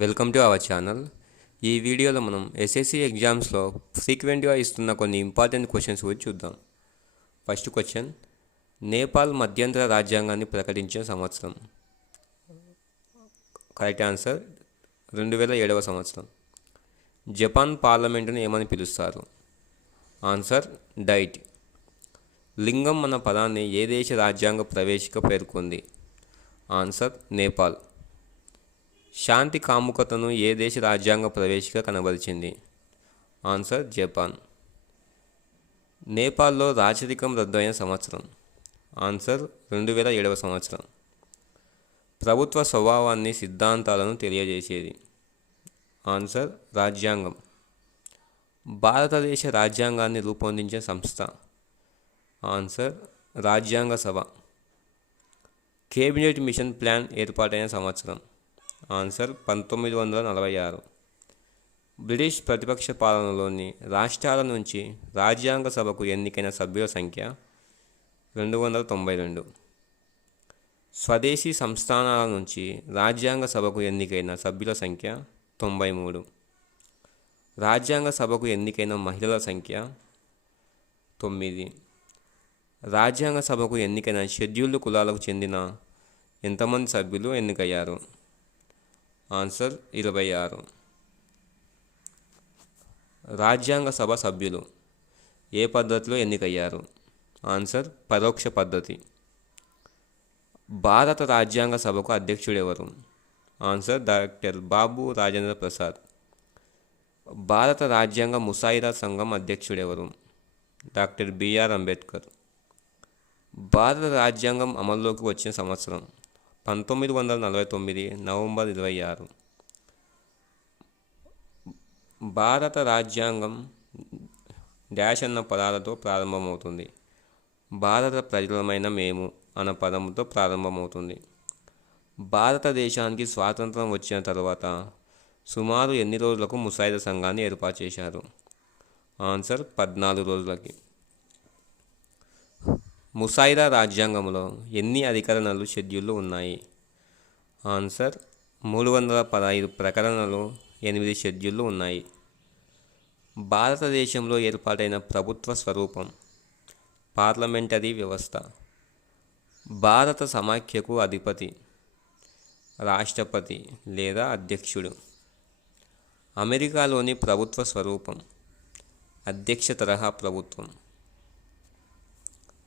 Welcome to our channel. ఈ వీడియోలో మనం ఎస్ఎస్సి ఎగ్జామ్స్లో ఫ్రీక్వెంట్గా ఇస్తున్న కొన్ని ఇంపార్టెంట్ క్వశ్చన్స్ గురించి చూద్దాం. ఫస్ట్ క్వశ్చన్ నేపాల్ మధ్యంతర రాజ్యాంగాన్ని ప్రకటించిన సంవత్సరం. కరెక్ట్ ఆన్సర్ రెండు వేల ఏడవ సంవత్సరం. జపాన్ పార్లమెంటును ఏమని పిలుస్తారు? Answer diet. లింగం అన్న పదాన్ని ఏ దేశ రాజ్యాంగ ప్రవేశిక పేర్కొంది? ఆన్సర్ నేపాల్. శాంతి కాముకతను ఏ దేశ రాజ్యాంగ ప్రవేశిక కనబరిచింది? Answer Japan. నేపాల్లో రాచరికం రద్దయిన సంవత్సరం. ఆన్సర్ రెండు వేల ఏడవ సంవత్సరం. ప్రభుత్వ స్వభావాన్ని సిద్ధాంతాలను తెలియజేసేది. ఆన్సర్ రాజ్యాంగం. భారతదేశ రాజ్యాంగాన్ని రూపొందించిన సంస్థ. ఆన్సర్ రాజ్యాంగ సభ. కేబినెట్ మిషన్ ప్లాన్ ఏర్పాటైన సంవత్సరం. ఆన్సర్ పంతొమ్మిది వందల నలభై ఆరు. బ్రిటిష్ ప్రతిపక్ష పాలనలోని రాష్ట్రాల నుంచి రాజ్యాంగ సభకు ఎన్నికైన సభ్యుల సంఖ్య రెండు వందల తొంభై రెండు. స్వదేశీ సంస్థానాల నుంచి రాజ్యాంగ సభకు ఎన్నికైన సభ్యుల సంఖ్య తొంభై మూడు. రాజ్యాంగ సభకు ఎన్నికైన మహిళల సంఖ్య తొమ్మిది. రాజ్యాంగ సభకు ఎన్నికైన షెడ్యూల్డ్ కులాలకు చెందిన ఎంతమంది సభ్యులు ఎన్నికయ్యారు? ఆన్సర్ ఇరవై ఆరు రాజ్యాంగ సభ సభ్యులు ఏ పద్ధతిలో ఎన్నికయ్యారు? ఆన్సర్ పరోక్ష పద్ధతి. భారత రాజ్యాంగ సభకు అధ్యక్షుడెవరు? Answer doctor Babu Rajendra Prasad. భారత రాజ్యాంగ ముసాయిదా సంఘం అధ్యక్షుడెవరు? Doctor BR Ambedkar. భారత రాజ్యాంగం అమల్లోకి వచ్చిన సంవత్సరం. పంతొమ్మిది వందల నలభై తొమ్మిది నవంబర్ ఇరవై ఆరు. భారత రాజ్యాంగం డాష్ అన్న పదాలతో ప్రారంభమవుతుంది. భారత ప్రజలమైన మేము అన్న పదముతో ప్రారంభమవుతుంది. భారతదేశానికి స్వాతంత్రం వచ్చిన తర్వాత సుమారు ఎన్ని రోజులకు ముసాయిదా సంఘాన్ని ఏర్పాటు చేశారు? ఆన్సర్ పద్నాలుగు రోజులకి. ముసాయిదా రాజ్యాంగంలో ఎన్ని అధికరణలు షెడ్యూళ్ళు ఉన్నాయి? ఆన్సర్ మూడు వందల పదహైదు ప్రకరణలు ఎనిమిది షెడ్యూళ్ళు ఉన్నాయి. భారతదేశంలో ఏర్పాటైన ప్రభుత్వ స్వరూపం పార్లమెంటరీ వ్యవస్థ భారత సమాఖ్యకు అధిపతి రాష్ట్రపతి లేదా అధ్యక్షుడు. అమెరికాలోని ప్రభుత్వ స్వరూపం అధ్యక్ష తరహా ప్రభుత్వం.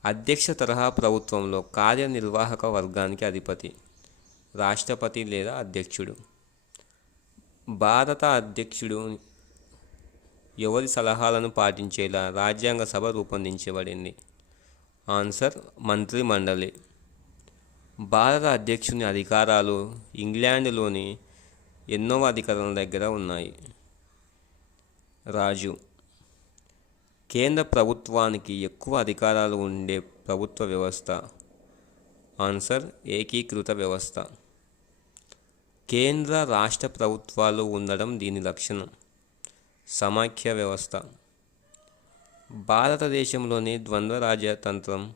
అధ్యక్ష తరహా ప్రభుత్వంలో కార్యనిర్వాహక వర్గానికి అధిపతి రాష్ట్రపతి లేదా అధ్యక్షుడు. భారత అధ్యక్షుడు ఎవరి సలహాలను పాటించేలా రాజ్యాంగ సభ రూపొందించబడింది? ఆన్సర్ మంత్రి మండలి భారత అధ్యక్షుని అధికారాలు ఇంగ్లాండ్లోని ఎన్నో అధికారుల దగ్గర ఉన్నాయి. రాజు కేంద్ర ప్రభుత్వానికి ఎక్కువ అధికారాలు ఉండే ప్రభుత్వ వ్యవస్థ? ఆన్సర్ ఏకీకృత వ్యవస్థ. కేంద్ర రాష్ట్ర ప్రభుత్వాలు ఉండడం దీని లక్షణం. సమాఖ్య వ్యవస్థ. భారతదేశంలోని ద్వంద్వ రాజ్యతంత్రం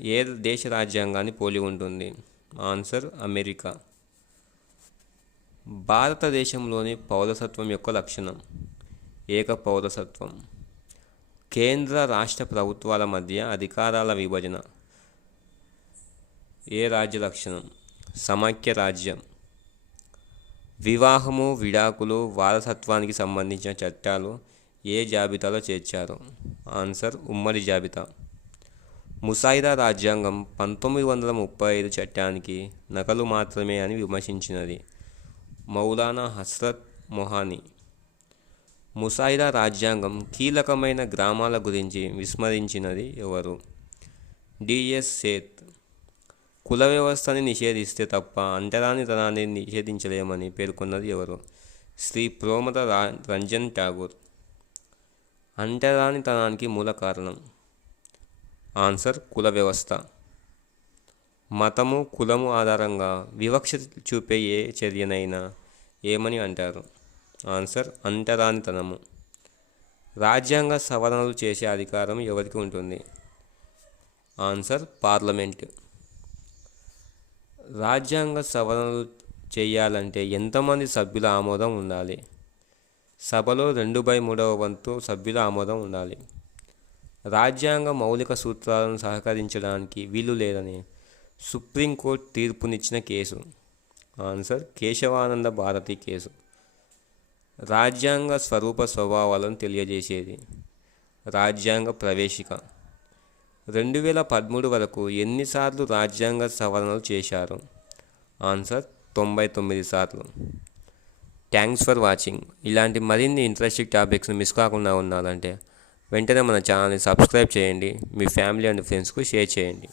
ఏ దేశ రాజ్యాంగాన్ని పోలి ఉంటుంది? Answer America. భారతదేశంలోని పౌరసత్వం యొక్క లక్షణం. ఏక పౌరసత్వం. కేంద్ర రాష్ట్ర ప్రభుత్వాల మధ్య అధికారాల విభజన. ఏ రాజ్య లక్షణం సమాఖ్య రాజ్యం. వివాహము విడాకులు వారసత్వానికి సంబంధించిన చట్టాలు ఏ జాబితాలో చేర్చారు? ఆన్సర్ ఉమ్మడి జాబితా. ముసాయిదా రాజ్యాంగం పంతొమ్మిది వందల ముప్పై ఐదు చట్టానికి నకలు మాత్రమే అని విమర్శించినది. మౌలానా హస్రత్ మొహానీ. ముసాయిదా రాజ్యాంగం కీలకమైన గ్రామాల గురించి విస్మరించినది ఎవరు? D S. కుల వ్యవస్థని నిషేధిస్తే తప్ప అంటరానితనాన్ని నిషేధించలేమని పేర్కొన్నది ఎవరు? శ్రీ ప్రోమత రా రంజన్ ఠాగూర్. అంటరానితనానికి మూల కారణం? ఆన్సర్ కుల వ్యవస్థ. మతము కులము ఆధారంగా వివక్ష చూపే ఏ చర్యనైనా ఏమని అంటారు? ఆన్సర్ అంటరానితనము. రాజ్యాంగ సవరణలు చేసే అధికారం ఎవరికి ఉంటుంది? Answer parliament. రాజ్యాంగ సవరణలు చేయాలంటే ఎంతమంది సభ్యుల ఆమోదం ఉండాలి? సభలో రెండు బై మూడవ వంతు సభ్యుల ఆమోదం ఉండాలి. రాజ్యాంగ మౌలిక సూత్రాలను సహకరించడానికి వీలు లేదని సుప్రీంకోర్టు తీర్పునిచ్చిన case. Answer Kesavananda Bharati case. రాజ్యాంగ స్వరూప స్వభావాలను తెలియజేసేది. రాజ్యాంగ ప్రవేశిక. రెండు వేల పదమూడు వరకు ఎన్నిసార్లు రాజ్యాంగ సవరణలు చేశారు? ఆన్సర్ తొంభై తొమ్మిది సార్లు. Thanks for watching. ఇలాంటి మరిన్ని ఇంట్రెస్టింగ్ టాపిక్స్ని మిస్ కాకుండా ఉండాలంటే వెంటనే మన ఛానల్ని సబ్స్క్రైబ్ చేయండి. మీ ఫ్యామిలీ అండ్ ఫ్రెండ్స్కు షేర్ చేయండి.